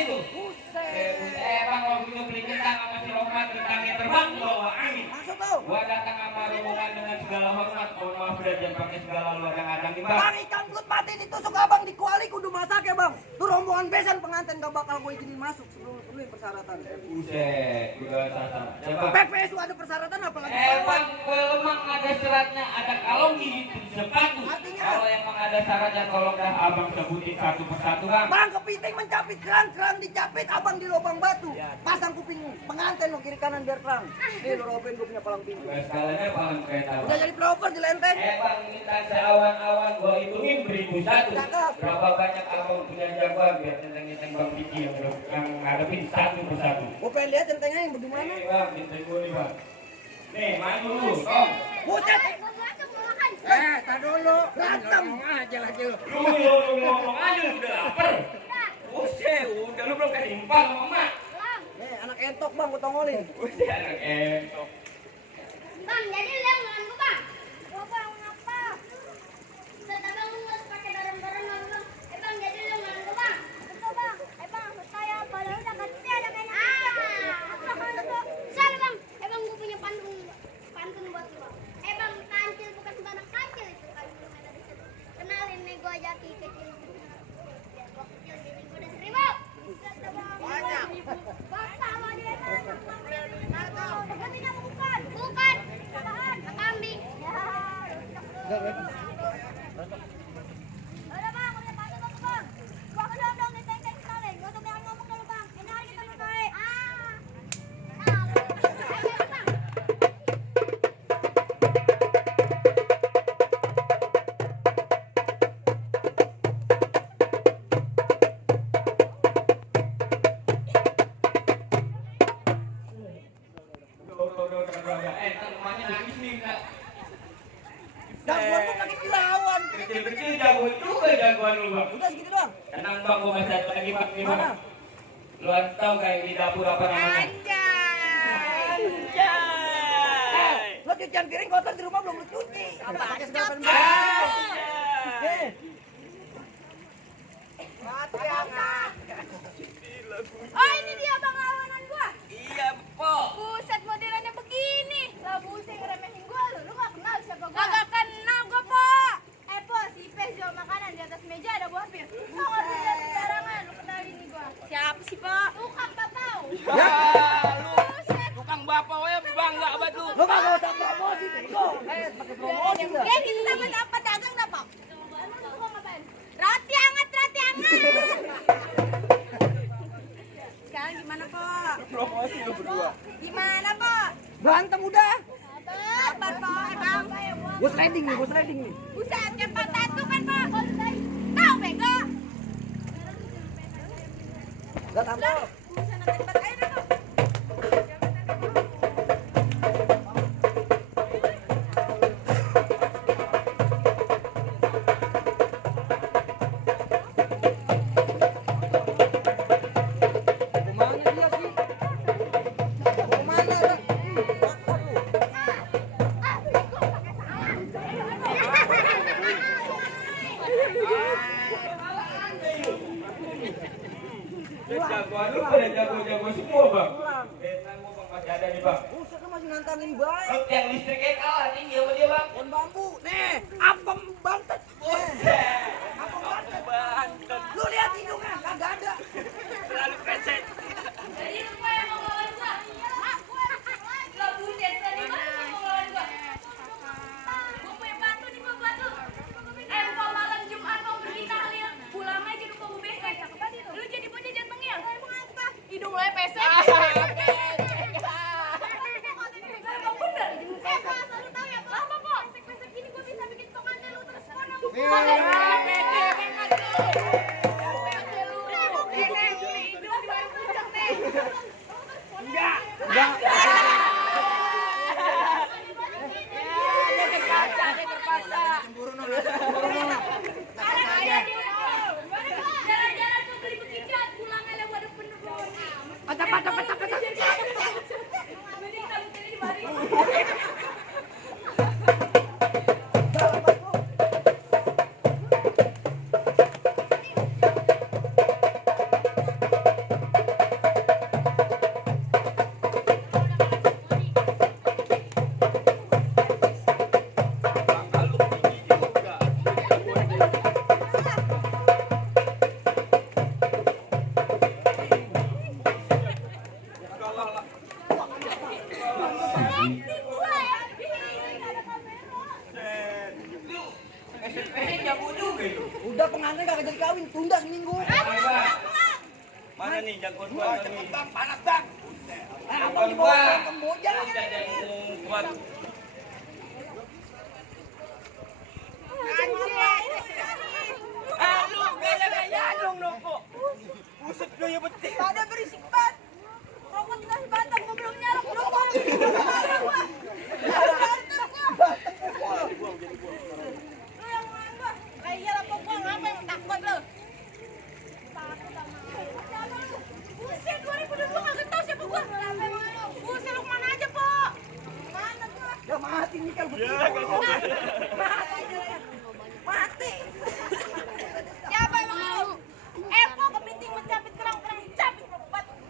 itu. Bang waktu itu beli kentang sama si Rohmat, kentangnya terbang ke bawah angin. Gua datang sama rombongan dengan segala hormat. Mohon maaf udah jangan pakai segala lu adang-adang nih bang. Bang, ikan belut mati ditusuk abang di kuali kudu masak ya bang. Tuh rombongan besan pengantin gak bakal gue izinin masuk sebelum penuhi persyaratan. Buset, udah sasar. Coba. PPSU ada persyaratan apalagi? Bang, memang ada syaratnya, ada kalau gitu di sepatu. Artinya? Kalau emang ada syaratnya tolong dah abang sebutin satu persatu bang. Bang, kepiting mencapit kerang dicapit abang di lubang batu. Pasang kuping pengantin lo kiri kanan biar terang. Nih lo Robin gue punya palang pintu. Skalanya palang kereta. Udah jadi pelopor di lenteng. Bang, minta seawan-awan gua hitungin 1.001. Cakep. Berapa banyak abang punya jagoan biar centeng-centeng bang Diki yang ngadepin satu persatu. Gue pengen lihat centengnya yang bagaimana. Bang, centeng gue nih bang. Nih, main dulu, Tom. Buset. Tak dulu. Berantem. aja lagi lu. Lu ngomong aja lu udah lapar. Buset, udah lu belum kasih impan sama emak. Anak entok bang, gue tongolin. Buset, anak entok. Bang, jadi lihat ngan gua bang. Gua bang apa? Setelah bang lu harus pakai barang-barang ngan bang. Bang, jadi lihat ngan gua bang. Betul bang. Bang, saya padahal udah kecil ada kayaknya. Sana bang. Bang, gua punya pantun buat lu. Bang, kancil bukan sembarang kancil itu kancil main dari situ. Kenalin nih gua Jaki kecil. Ya, gua kecil gini gua udah 1.000. Banyak. Bapak mau dia bang. Bukan. Apaan? Kambing. Ya. Udah bang, udah pantun bang bang. Gua dong di teng-teng sekali. Gua tuh yang ngomong dulu bang. Ini hari kita mulai. Ayo bang. Jagoan gue lagi dilawan. Kecil-kecil jago juga jagoan lu bang. Udah segitu doang. Tenang bang, gua masih ada lagi bang. Gimana? Lu tahu kayak di dapur apa namanya? Lo cucian piring kotor di rumah belum lu cuci. Apa pakai sedotan baru? Oh, ini dia bang lawanan gua. Iya, Po. Buset modelannya begini. Lah buset ngeremehin gua lu. Lu gak kenal siapa gua? Gak kenal gua, Po. Po, si Ipes jual makanan di atas meja ada buah pir. Lu gak boleh sembarangan. Lu kenalin nih gua. Siapa sih, Po? Tukang Babau. Ya, lu tukang bapak we bangga banget lu. Lo kagak usah promosi bego. Pakai promosi enggak? Dia kita sama apa dagang dah, Po? Emang lu ngapain? Roti hangat, roti hangat. Sekarang gimana, Po? Promosi lu berdua. Gimana, Po? Berantem udah. Sabar, Po. Emang. Gue sliding nih. Buset, cepat satu kan, Pak. Tahu bego. Gak tambah. Buset, nanti tempat air dong. Kemana dia sih? Kemana? Jagoan lu pada jago-jago semua bang. Bentang gua bang masih ada nih bang. Buset lu masih nantangin baik. Lu yang listriknya kalah tinggi sama dia bang. Pohon bambu. Nih, apem bantet. Apem bantet. Lu lihat hidungnya kagak ada. Terlalu krecet. Jadi lu gua yang mau ngelawan gua. Hah? Lah buset, tadi mana mau ngelawan gua? Gua punya batu nih gua buat lu. Empol malam Jumat mau pergi tahlil. Pulang aja lu mau besek. Lu jadi bocah jangan tengil. Hidung lu pesek. Emang bener? Pak, lu tahu ya, Pak? Apa, Pak? Pesek-pesek gini gua bisa bikin tokannya lu terus mana gua. Pede banget lu. Ini hidung di warung puncak nih. Enggak. Dia terpaksa. Jalan-jalan tuh beli bekicot, pulangnya lewat depan. Pecah. nih, jagoan gua nih. Bang, panas bang. Abang di bawah Kamboja. Kuat. Lu gaya-gaya dong nopo. Buset gaya betik. Pada berisik banget. Rokok dikasih batang, gua belum nyarap rokok. Lu yang main gua. Lah iyalah pokok ngapa yang takut lu? Takut sama siapa lu? Buset, 2020 nggak tahu siapa gua. Buset, lu kemana aja, Po? Mana gua? Ya mati nih kalau begitu. Mati. Siapa emang lu? Po kepiting mencapit kerang-kerang dicapit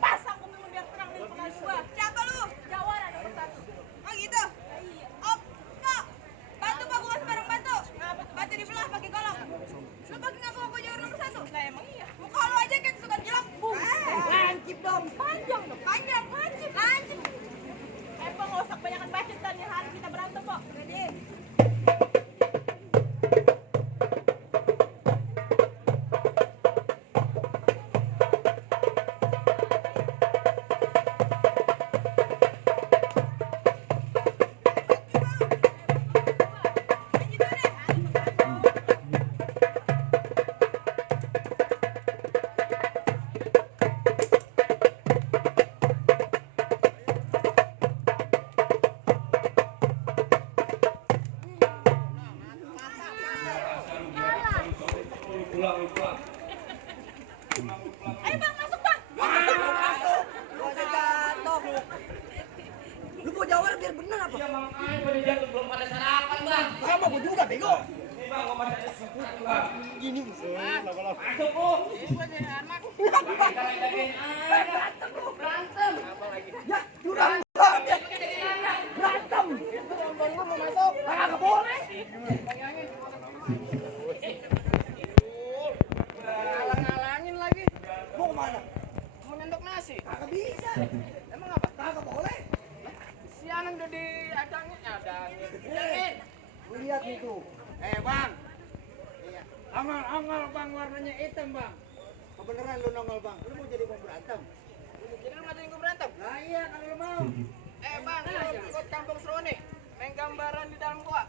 pasang kuping biar terang di pengalis gua. Siapa lu? Jawara nomor 1. Oh gitu? Iya. Oh, enggak. Batu Pak, gua kasih barang batu. Ngapa? Batu dibelah pakai golong. Lu pakai ngapa gua jawara nomor 1? Lah emang iya. Muka lu aja kan suka jelek. Lancip dong. Panjang dong. Panjang, lancip. Lancip. Po nggak usah kebanyakan bacot dan hari kita berantem, Po. Ready? Pulang. Ayo Bang, masuk Bang. Masuk. Lu aja jatuh. Lu mau jawab biar bener apa? Ya makanya pada jatuh belum pada sarapan, Bang. Sama gua juga bego. Ini Bang, gua masih ada seputar, Bang. Gini. Masuk, Bu. Kita jagain anak. Berantem. Ya, curang banget. Berantem. Gua mau masuk. Kagak boleh. Ngalang-ngalangin lagi. Mau kemana? Mau nyendok nasi. Kagak bisa. Emang apa? Kagak boleh. Siangan udah diadangin. Lihat itu. Bang. Iya. Angal bang, warnanya hitam bang. Kebeneran lu nongol bang. Lu mau jadi pemberantem? Jadi lu ngajarin gue berantem? Nah iya kalau lu mau. Bang, lu ikut kampung Seruni. Main gambaran di dalam gua.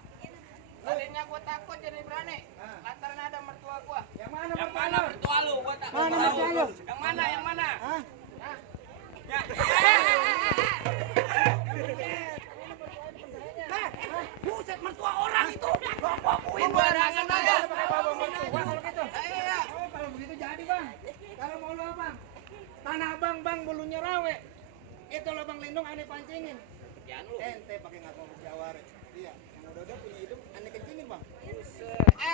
Tadinya gua takut jadi berani. Lantaran ada mertua gua. Yang mana? Yang mana mertua lu? Gua tak Mana tahu. mertua lu? Yang mana? Hah? Ya. Buset mertua orang itu. Gua akuin Barangan aja. kalau gitu. Iya. Oh, kalau begitu jadi bang. Kalau mau lu apa? Tanah abang bang bulunya rawe. Itu lubang lindung aneh pancingin. Jangan lu. Ente pakai ngaku jaware. Iya, yang udah punya hidup aneh kencingin bang.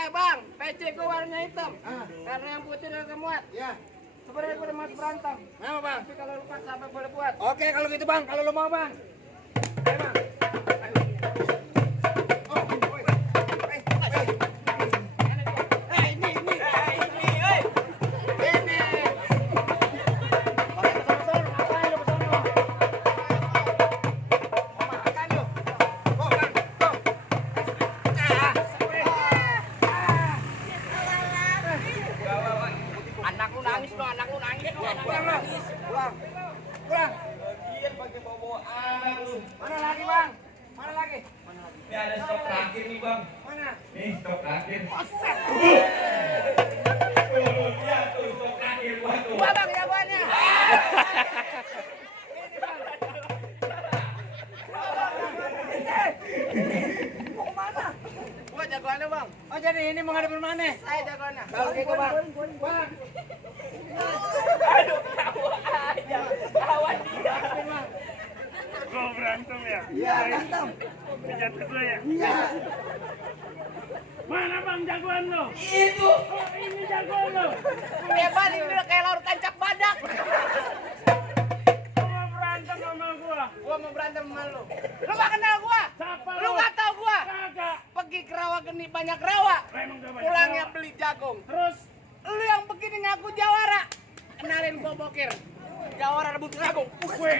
Bang, PC gua warnanya hitam. Ah. Karena yang putih udah kemuat. Ya. Sebenarnya gua udah mau berantem. Mau bang. Tapi kalau lu paksa apa boleh buat? Oke kalau gitu bang, kalau lu mau bang. Ayo bang. Oh, woi. Ini. Ini. Pakai kesana-sana, ngapain lu kesana? Makan lu. Oh, bang. Go. Anak lu nangis lu. Pulang. Bagian pakai bawa anak lu. Mana lagi bang? Mana lagi? Ini ada stok terakhir nih, Bang. Mana? Nih stok terakhir. Oset. Iya tuh stok terakhir gua tuh. Gua bang jagoannya. Mau kemana? Gua jagoannya bang. Oh jadi ini mau ngadepin mana? Saya jagoannya. Kalau gitu bang. Bang. Aduh, aja. Kawan dia. Kau berantem ya? Iya berantem. Jatuh gue ya? Iya. Mana bang jagoan lo? Itu. Oh ini jagoan lo? Bebas ini udah kayak laut tancap badak. Kau mau berantem sama gua? Gua mau berantem sama lu. Lu gak kenal gua? Siapa Lu gak tau gua? Kagak. Pergi ke rawa geni banyak rawa. Emang gak banyak Pulangnya rawa. beli jagung. Terus? Lu yang begini ngaku jawara. Kenalin gua bokir. Jawara rebut jagung. Weh.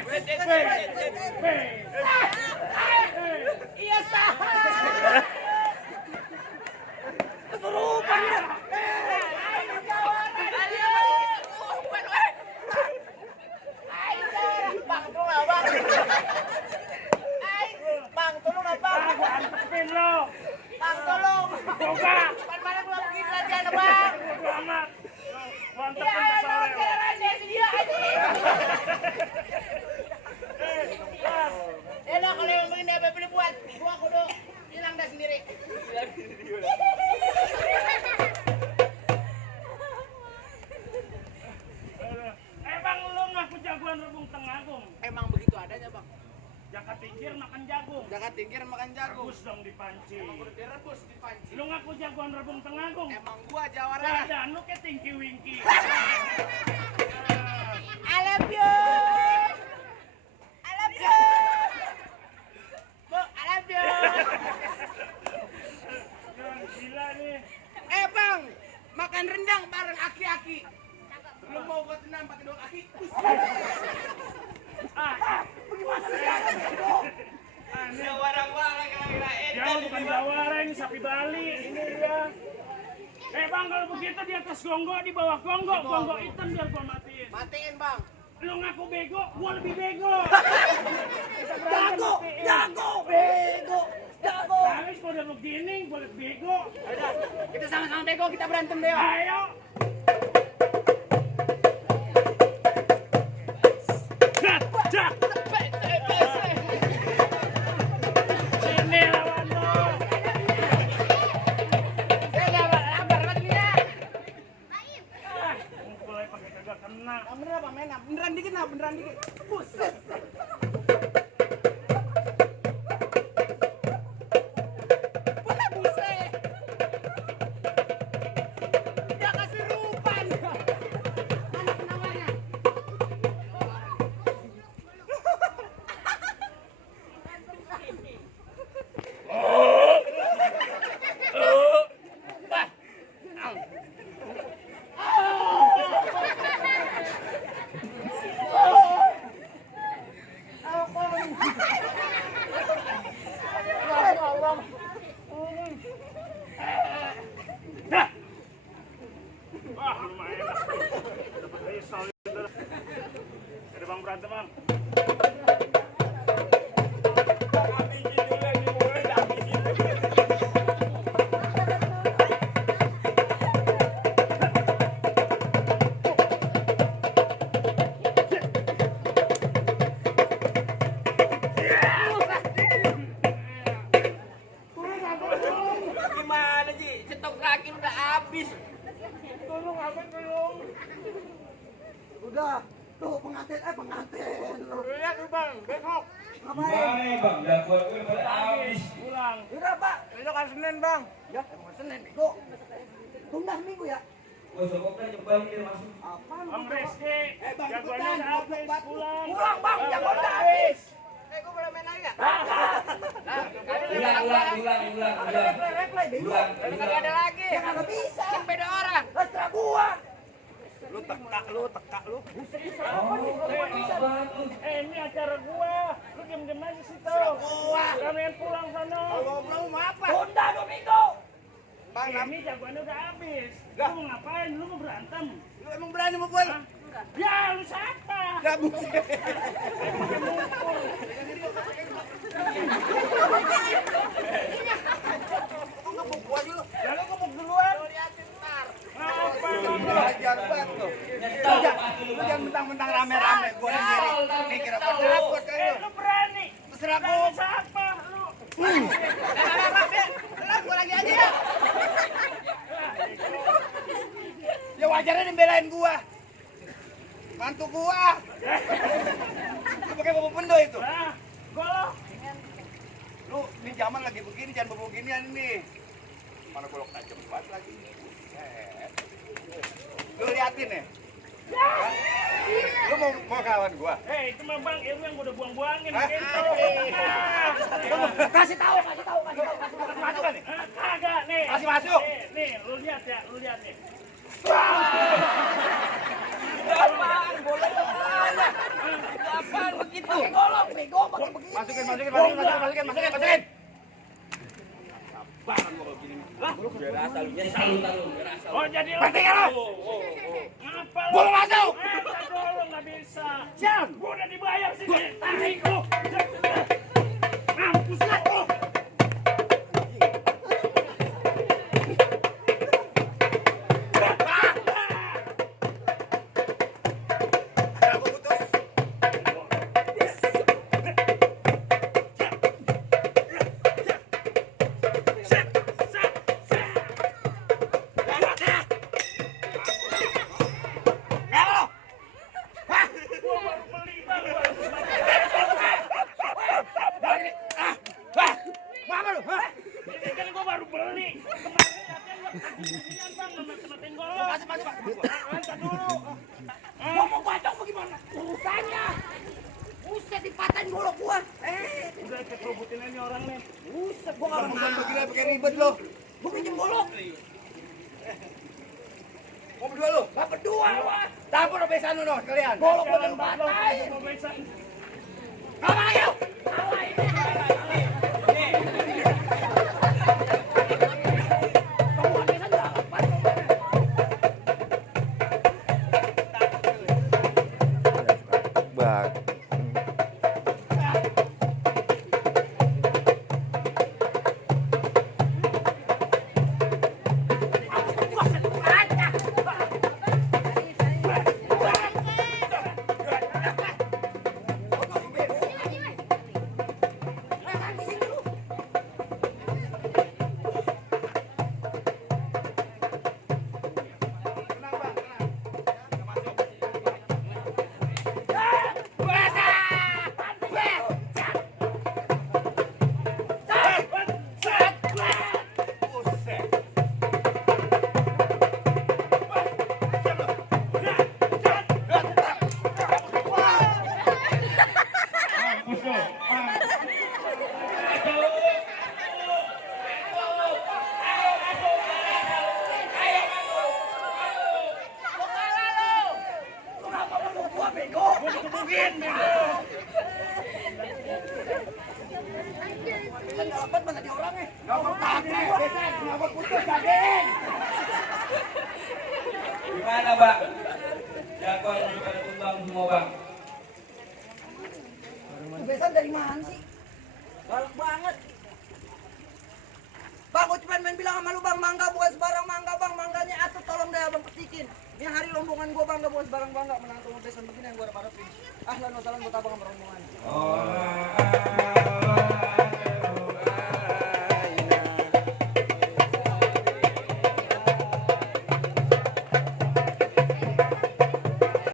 Iya sah. Kesurupan ya. Ayo. Jakat tingkir makan jagung. Jakat tingkir makan jagung. Rebus dong dipancing. Emang udah direbus di panci. Lu ngaku jagoan rebung tengahgung. Emang gua jawara. Ada anu kayak tingki wingki. I love you. I love you. Bu, I love you. Gila nih. Bang, makan rendang bareng aki-aki. Lu mau gua tenang pakai dua kaki? Ada warang-warang kira-kira Jangan bukan jawara ini sapi Bali ini ya. Bang, kalau begitu di atas gonggong, di bawah gonggong, gonggong hitam biar gua matiin. Matiin, Bang. Lu ngaku bego, gua lebih bego. Jago, jago, bego, jago. Habis udah begini, gua lebih bego. Udah, kita sama-sama bego, kita berantem deh. Ayo. Jak. Sini lawan lo. Mulai pakai kagak kena. Beneran apa main? Beneran dikit nah, beneran dikit. Buset. Buset. Dia kasih rupan. Mana penawarnya? Dah. Wah, lumayan. Dapat risol itu. Ada Bang berantem, Bang. Gimana Ji? Stok terakhir udah habis. Udah, tuh pengantin. Lihat lu, Bang, besok. Ngapain? Gimana Bang? Jagoan gue udah habis. Pulang. Udah, Pak. Besok hari Senin, Bang. Ya, emang Senin. Tuh, tunda seminggu ya. Gue sokok kan cobain dia masuk. Apaan? Bang Rizky, Bang, jagoannya ikutan, udah habis. goblok, Pulang. Pulang, Bang, jagoan udah habis. Gue boleh main lagi nggak? Replay, bego. Tapi kagak ada lagi. Ya kagak bisa. Kan beda orang. Terserah gua. Lu teka lu. Ini acara gua. Lu diem-diem aja situ. Gua. Kalian pulang sana. Ngobrol mau apa? Tunda 2 minggu. Bang, Ini jagoannya udah habis. Lu mau ngapain? Lu mau berantem? lu emang berani mukul? Hah? Ya, lu siapa? Gak buset. Pakai mukul. Ngebuk gua dulu. Lalu gebuk duluan. Lu liatin ntar. Apa? Belajar banget tuh. Lu jangan mentang-mentang rame-rame. Gua sendiri. Nih kira apa takut kan lu. Lu berani? Terserah Berani gua. siapa? Lu. Tenang, gua lagi aja ya. Ya wajarnya dibelain gua. Mantu gua. Lu pakai bawa pendo itu. Nah, golok. Lu ini zaman lagi begini, jangan bawa beginian ini. Mana golok tajam banget lagi. Lu liatin ya. Lu mau kawan gua? Itu mah Bang, itu yang udah buang-buangin Hah? gitu. Kasih tahu. Masih masuk kan nih? Kagak nih. Masih masuk? Nih, lu lihat ya, lu lihat nih. Apaan begitu? Pakai golok, bego, pakai begini. Masukin. Biar asal lu, jadi salutan lu, biar asal. Oh, jadi lu. Berarti kan lu? Ngapa lu? Gua mau masuk. Dulu nggak bisa. Siap. Gua udah dibayar sini. Tarik lu. Mampus lu. Aku putus. Gua baru beli Bang. Gua mau batok bagaimana? Urusannya. Buset dipatahin golok gua. Udah kekerubutin aja orang nih. Buset gua enggak Bukan begini pakai ribet lo. Gua pinjem golok. Mau berdua lo? Gak berdua gua. Tampur besan lo sekalian. Golok gua Jalan udah Batlo, patahin. mau besan. Kamu ayo. Bak. Dapat mana di orangnya? Gimana bang? Jagoan udah pada tumbang semua bang. Besan dari mana sih? Galak banget. Bang, gue cuma main bilang sama lu bang, mangga bukan sebarang mangga bang, mangganya atuh tolong deh abang petikin. Ini hari rombongan gue bang, gak bukan sebarang bangga, menang tuh besan begini yang gue harap-harapin. Ahlan wa sahlan buat abang sama rombongan. Oh,